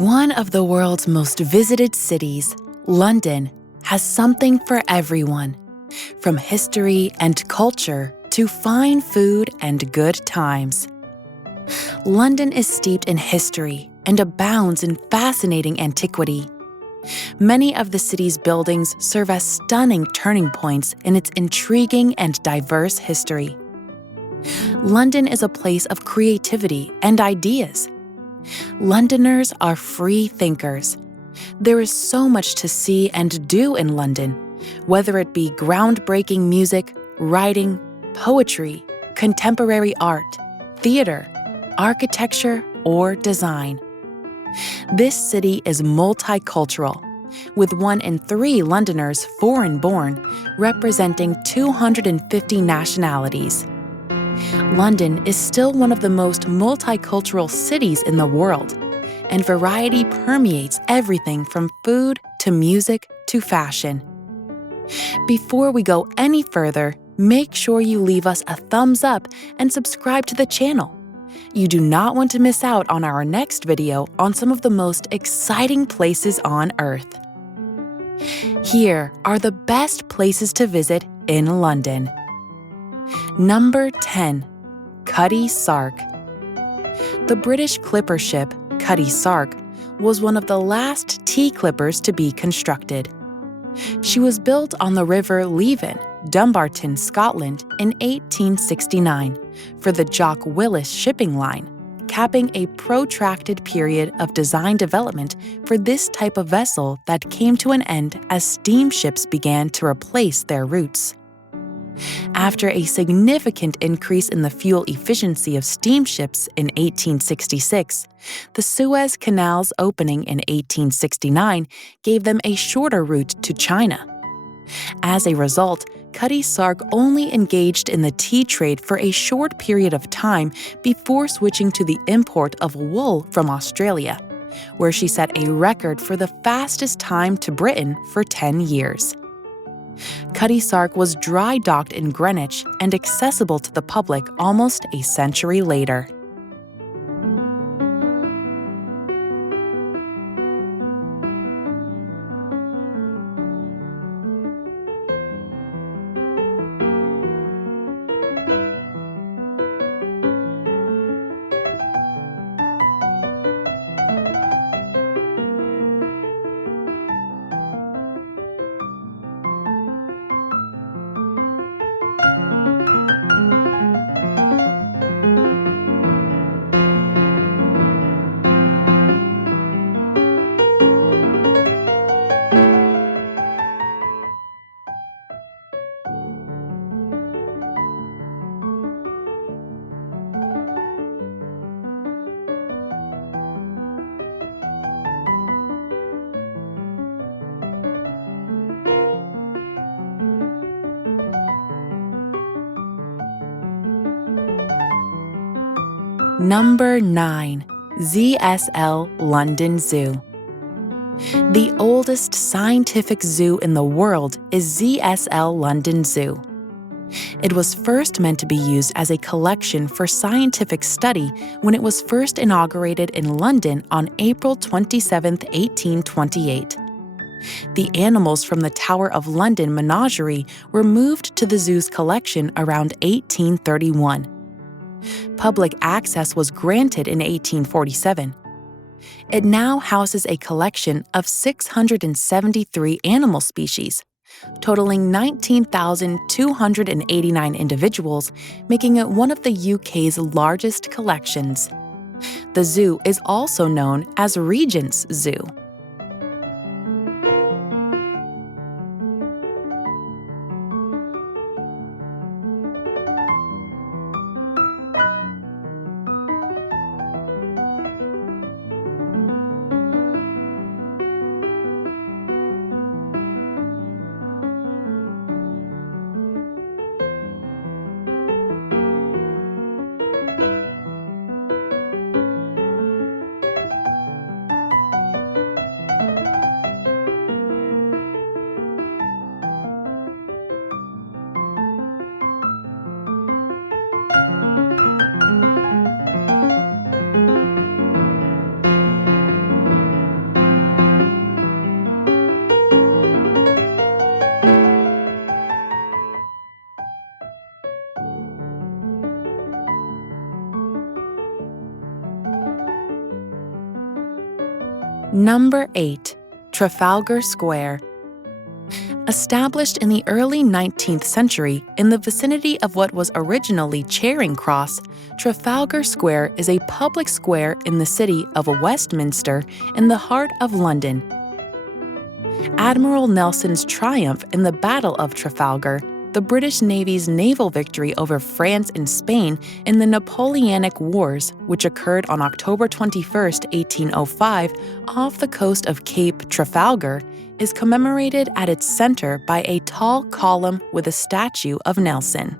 One of the world's most visited cities, London, has something for everyone, from history and culture to fine food and good times. London is steeped in history and abounds in fascinating antiquity. Many of the city's buildings serve as stunning turning points in its intriguing and diverse history. London is a place of creativity and ideas. Londoners are free thinkers. There is so much to see and do in London, whether it be groundbreaking music, writing, poetry, contemporary art, theater, architecture, or design. This city is multicultural, with 1 in 3 Londoners foreign-born, representing 250 nationalities. London is still one of the most multicultural cities in the world, and variety permeates everything from food to music to fashion. Before we go any further, make sure you leave us a thumbs up and subscribe to the channel. You do not want to miss out on our next video on some of the most exciting places on Earth. Here are the best places to visit in London. Number 10. Cutty Sark. The British clipper ship Cutty Sark was one of the last tea clippers to be constructed. She was built on the River Leven, Dumbarton, Scotland, in 1869 for the Jock Willis shipping line, capping a protracted period of design development for this type of vessel that came to an end as steamships began to replace their routes. After a significant increase in the fuel efficiency of steamships in 1866, the Suez Canal's opening in 1869 gave them a shorter route to China. As a result, Cutty Sark only engaged in the tea trade for a short period of time before switching to the import of wool from Australia, where she set a record for the fastest time to Britain for 10 years. Cutty Sark was dry docked in Greenwich and accessible to the public almost a century later. Number 9. ZSL London Zoo. The oldest scientific zoo in the world is ZSL London Zoo. It was first meant to be used as a collection for scientific study when it was first inaugurated in London on April 27, 1828. The animals from the Tower of London menagerie were moved to the zoo's collection around 1831. Public access was granted in 1847. It now houses a collection of 673 animal species, totaling 19,289 individuals, making it one of the UK's largest collections. The zoo is also known as Regent's Zoo. Number 8. Trafalgar Square. Established in the early 19th century in the vicinity of what was originally Charing Cross, Trafalgar Square is a public square in the city of Westminster in the heart of London. Admiral Nelson's triumph in the Battle of Trafalgar, the British Navy's naval victory over France and Spain in the Napoleonic Wars, which occurred on October 21, 1805, off the coast of Cape Trafalgar, is commemorated at its center by a tall column with a statue of Nelson.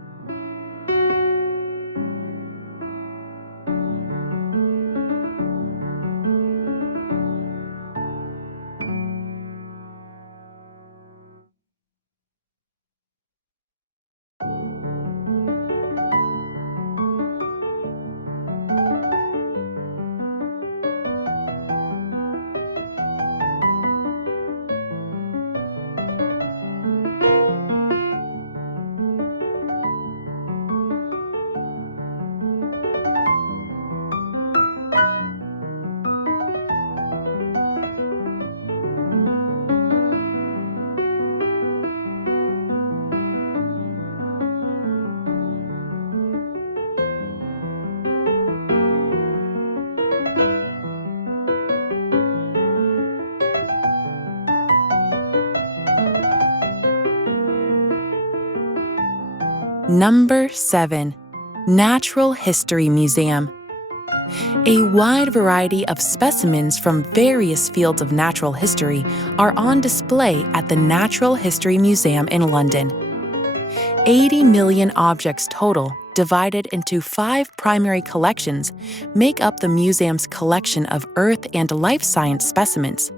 Number 7. Natural History Museum. A wide variety of specimens from various fields of natural history are on display at the Natural History Museum in London. 80 million objects total, divided into 5 primary collections, make up the museum's collection of earth and life science specimens: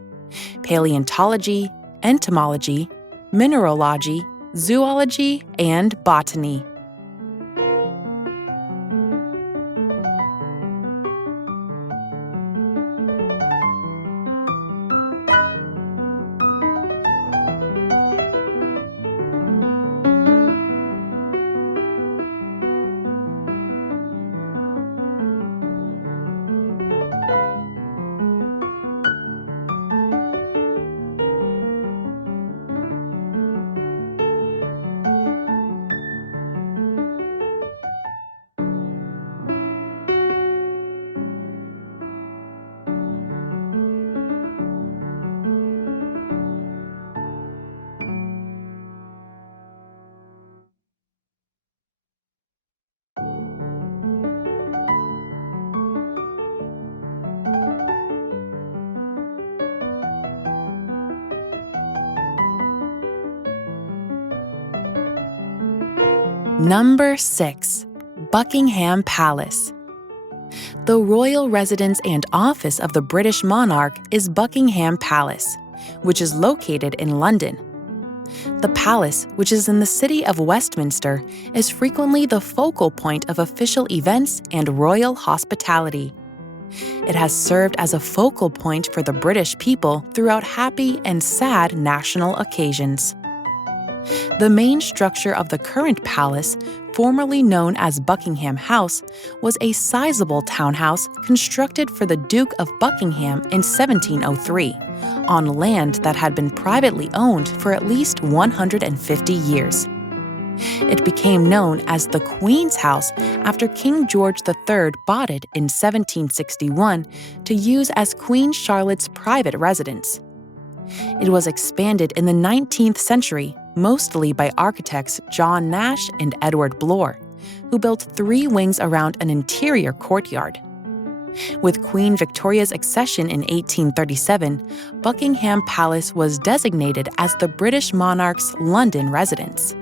paleontology, entomology, mineralogy, zoology, and botany. Number 6. Buckingham Palace. The royal residence and office of the British monarch is Buckingham Palace, which is located in London. The palace, which is in the city of Westminster, is frequently the focal point of official events and royal hospitality. It has served as a focal point for the British people throughout happy and sad national occasions. The main structure of the current palace, formerly known as Buckingham House, was a sizable townhouse constructed for the Duke of Buckingham in 1703, on land that had been privately owned for at least 150 years. It became known as the Queen's House after King George III bought it in 1761 to use as Queen Charlotte's private residence. It was expanded in the 19th century, mostly by architects John Nash and Edward Blore, who built 3 wings around an interior courtyard. With Queen Victoria's accession in 1837, Buckingham Palace was designated as the British monarch's London residence.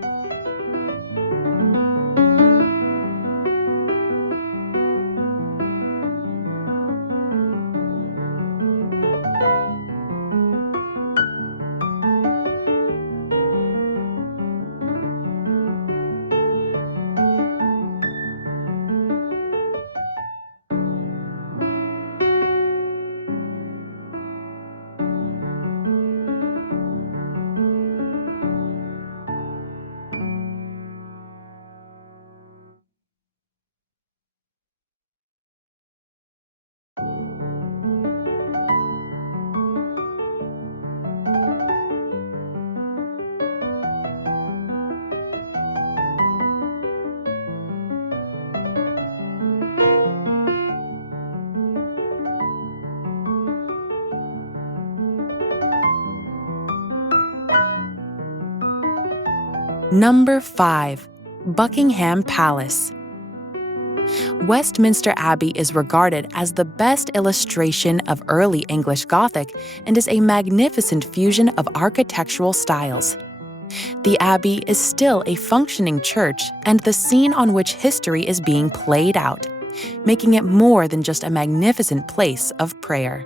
Number 5. Buckingham Palace. Westminster Abbey is regarded as the best illustration of early English Gothic and is a magnificent fusion of architectural styles. The Abbey is still a functioning church and the scene on which history is being played out, making it more than just a magnificent place of prayer.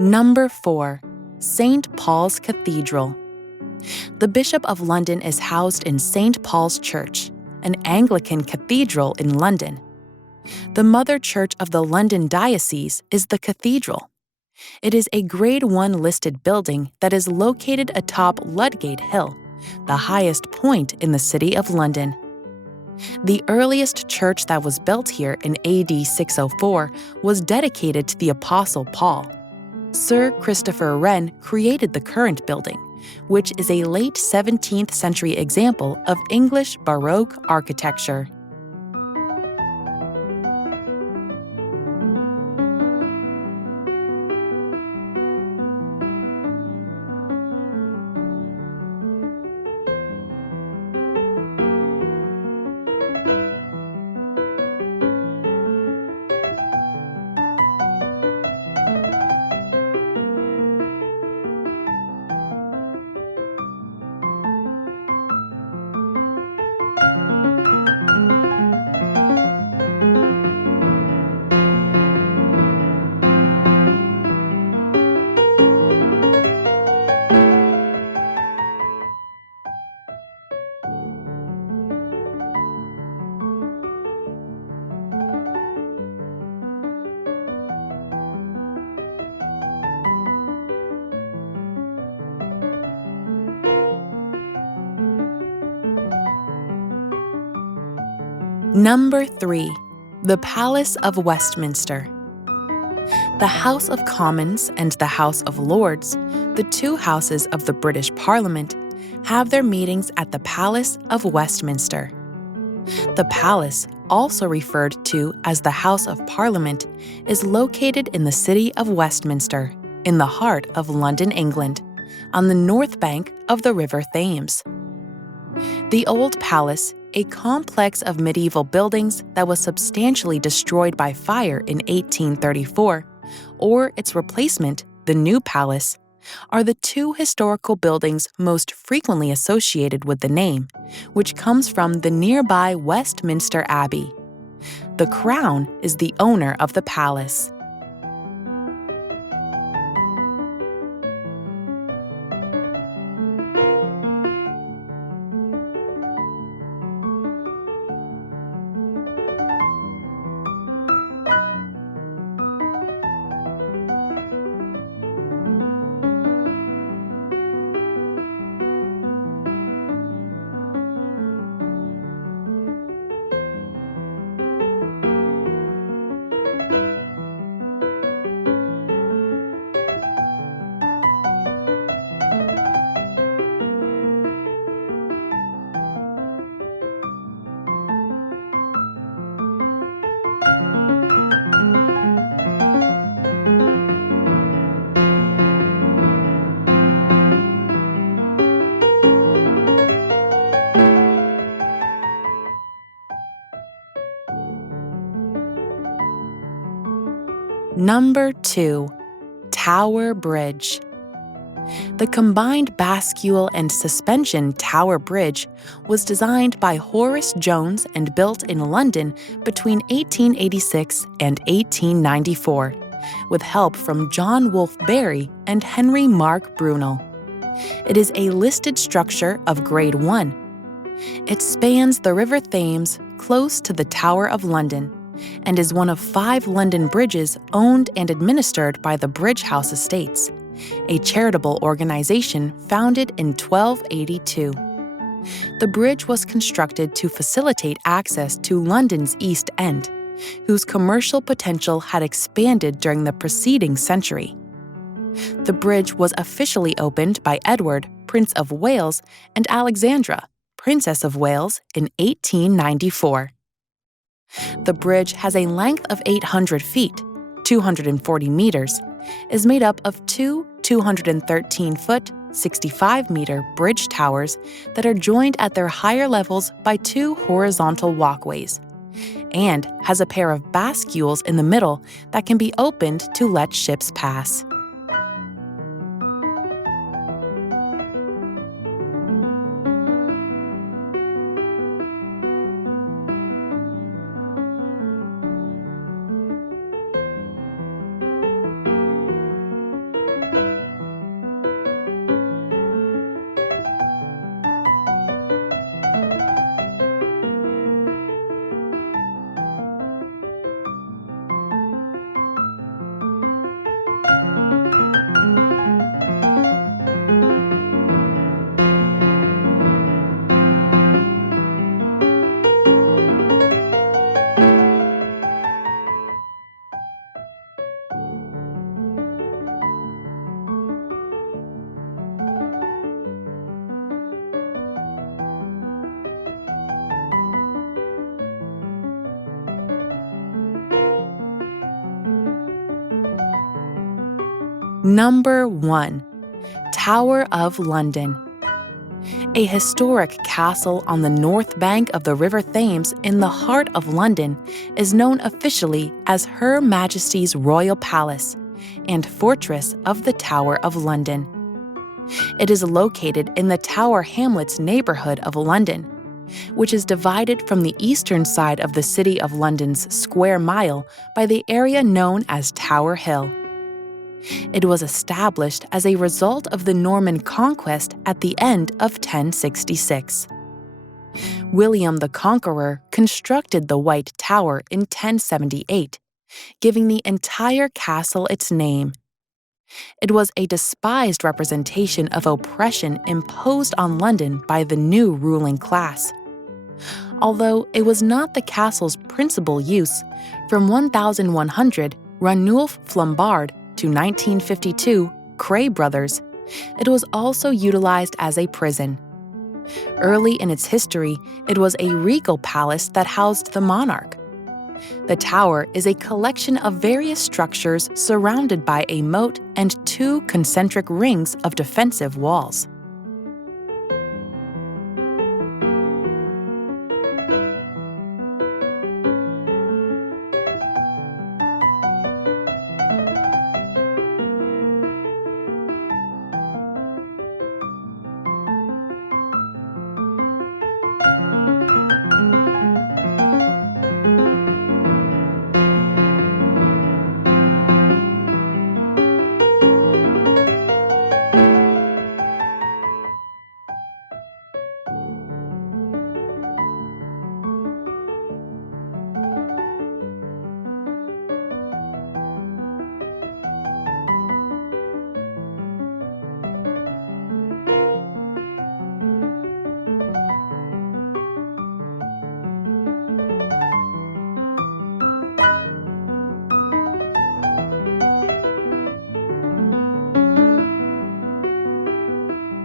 Number 4. St. Paul's Cathedral. The Bishop of London is housed in St. Paul's Church, an Anglican cathedral in London. The mother church of the London Diocese is the cathedral. It is a Grade 1 listed building that is located atop Ludgate Hill, the highest point in the City of London. The earliest church that was built here in AD 604 was dedicated to the Apostle Paul. Sir Christopher Wren created the current building, which is a late 17th century example of English Baroque architecture. Number 3. The Palace of Westminster. The House of Commons and the House of Lords, the two houses of the British Parliament, have their meetings at the Palace of Westminster. The palace, also referred to as the House of Parliament, is located in the city of Westminster, in the heart of London, England, on the north bank of the River Thames. The Old Palace, a complex of medieval buildings that was substantially destroyed by fire in 1834, or its replacement, the New Palace, are the two historical buildings most frequently associated with the name, which comes from the nearby Westminster Abbey. The Crown is the owner of the palace. Number 2. Tower Bridge. The combined bascule and suspension Tower Bridge was designed by Horace Jones and built in London between 1886 and 1894, with help from John Wolfe Barry and Henry Mark Brunel. It is a listed structure of Grade 1. It spans the River Thames close to the Tower of London and is one of 5 London bridges owned and administered by the Bridge House Estates, a charitable organization founded in 1282. The bridge was constructed to facilitate access to London's East End, whose commercial potential had expanded during the preceding century. The bridge was officially opened by Edward, Prince of Wales, and Alexandra, Princess of Wales, in 1894. The bridge has a length of 800 feet, 240 meters, is made up of 2 213-foot, 65-meter bridge towers that are joined at their higher levels by 2 horizontal walkways, and has a pair of bascules in the middle that can be opened to let ships pass. Number 1. Tower of London. A historic castle on the north bank of the River Thames in the heart of London is known officially as Her Majesty's Royal Palace and Fortress of the Tower of London. It is located in the Tower Hamlets neighbourhood of London, which is divided from the eastern side of the City of London's square mile by the area known as Tower Hill. It was established as a result of the Norman conquest at the end of 1066. William the Conqueror constructed the White Tower in 1078, giving the entire castle its name. It was a despised representation of oppression imposed on London by the new ruling class. Although it was not the castle's principal use, from 1100 Ranulph Flambard to 1952 Cray Brothers, it was also utilized as a prison. Early in its history, it was a regal palace that housed the monarch. The tower is a collection of various structures surrounded by a moat and 2 concentric rings of defensive walls.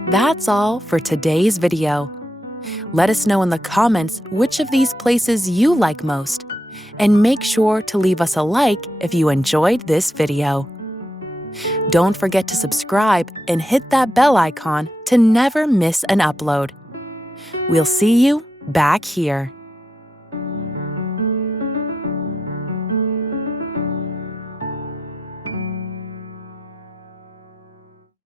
That's all for today's video. Let us know in the comments which of these places you like most, and make sure to leave us a like if you enjoyed this video. Don't forget to subscribe and hit that bell icon to never miss an upload. We'll see you back here.